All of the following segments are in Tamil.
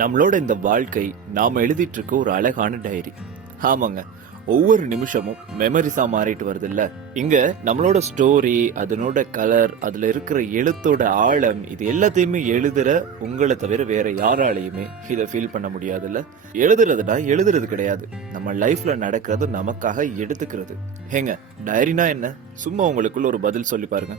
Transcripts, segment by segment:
நம்மளோட இந்த வாழ்க்கை நாம எழுதிட்டு இருக்க ஒரு அழகான டைரி. ஆமாங்க, ஒவ்வொரு நிமிஷமும் மெமரிஸா மாறிட்டு வருது இல்ல. இங்க நம்மளோட ஸ்டோரி, அதனோட கலர், அதுல இருக்கிற எழுத்தோட ஆழம், இது எல்லாத்தையுமே எழுதுற உங்களை தவிர வேற யாராலையுமே இதை ஃபீல் பண்ண முடியாது இல்ல. எழுதுறதுனா எழுதுறது கிடையாது, நம்ம லைஃப்ல நடக்கிறது நமக்காக எடுத்துக்கிறது. ஏங்க, டைரினா என்ன? சும்மா உங்களுக்குள்ள ஒரு பதில் சொல்லி பாருங்க.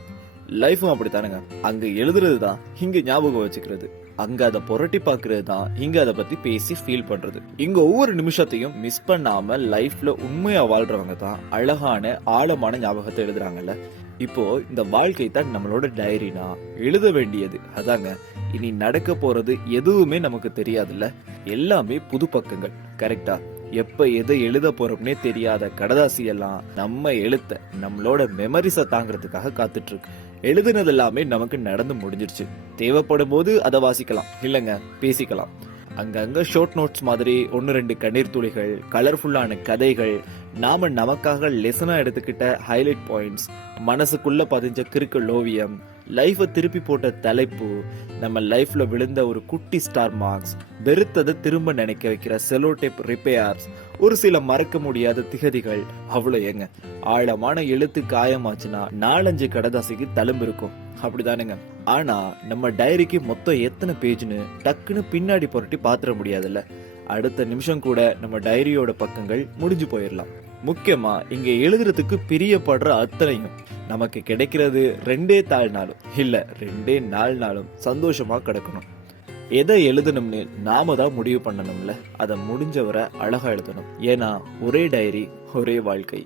லைஃபும் அப்படித்தானுங்க. அங்க எழுதுறது தான் இங்க ஞாபகம் வச்சுக்கிறது, அங்க அதை புரட்டி பாக்குறது தான் இங்க அதை பத்தி பேசி ஃபீல் பண்றது. இங்க ஒவ்வொரு நிமிஷத்தையும் மிஸ் பண்ணாம லைஃப்ல உண்மையா வாழ்றவங்க தான் அழகான ஆழமான ஞாபகத்தை எழுதுறாங்கல்ல. இப்போ இந்த வாழ்க்கை தான் நம்மளோட டைரினா எழுத வேண்டியது அதாங்க. இனி நடக்க போறது எதுவுமே நமக்கு தெரியாதுல்ல, எல்லாமே புது பக்கங்கள். கரெக்டா? எப்ப எதை எழுத போறோம்னே தெரியாத கடதாசி எல்லாம் நம்ம எழுத்த, நம்மளோட மெமரிஸை தாங்கிறதுக்காக காத்துட்டு இருக்கு. எழுதுனது எல்லாமே நமக்கு நடந்து முடிஞ்சிருச்சு. தேவைப்படும் போது அதை வாசிக்கலாம், இல்லங்க பேசிக்கலாம். அங்கங்க ஷார்ட் நோட்ஸ் மாதிரி ஒன்னு ரெண்டு கண்ணீர் துளிகள், கலர்ஃபுல்லான கதைகள், நாம நமக்காக லெசனா எடுத்துக்கிட்ட ஹைலைட் பாயிண்ட்ஸ், மனசுக்குள்ள பதிஞ்ச கிறுக்கல் ஓவியம், லைஃபை திருப்பி போட்ட தலைப்பு, நம்ம லைஃப்ல விழுந்த ஒரு குட்டி ஸ்டார் மார்க்ஸ், வெறுத்ததை திரும்ப நினைக்க வைக்கிற செலோடேப் ரிப்பேர்ஸ், ஒரு சில மறக்க முடியாத திகதிகள். அவ்வளவு ஏங்க. ஆழமான எழுத்து காயமாச்சுன்னா 4-5 கடதாசிக்கு தழும்பு இருக்கும், அப்படிதானுங்க. ஆனா நம்ம டைரிக்கு மொத்தம் எத்தனை பேஜ்னு டக்குன்னு பின்னாடி புரட்டி பாத்திர முடியாதுல்ல. அடுத்த நிமிஷம் கூட நம்ம டைரியோட பக்கங்கள் முடிஞ்சு போயிடலாம். முக்கியமா இங்க எழுதுறதுக்கு பிரியப்படுற அத்தனையும் நமக்கு கிடைக்கிறது 2 தாழ்நாளும் இல்ல 2 நாளும் சந்தோஷமா கிடக்கணும். எதை எழுதணும்னு நாம தான் முடிவு பண்ணணும்ல. அதை முடிஞ்சவரை அழகா எழுதணும். ஏன்னா ஒரே டைரி ஒரே வாழ்க்கை.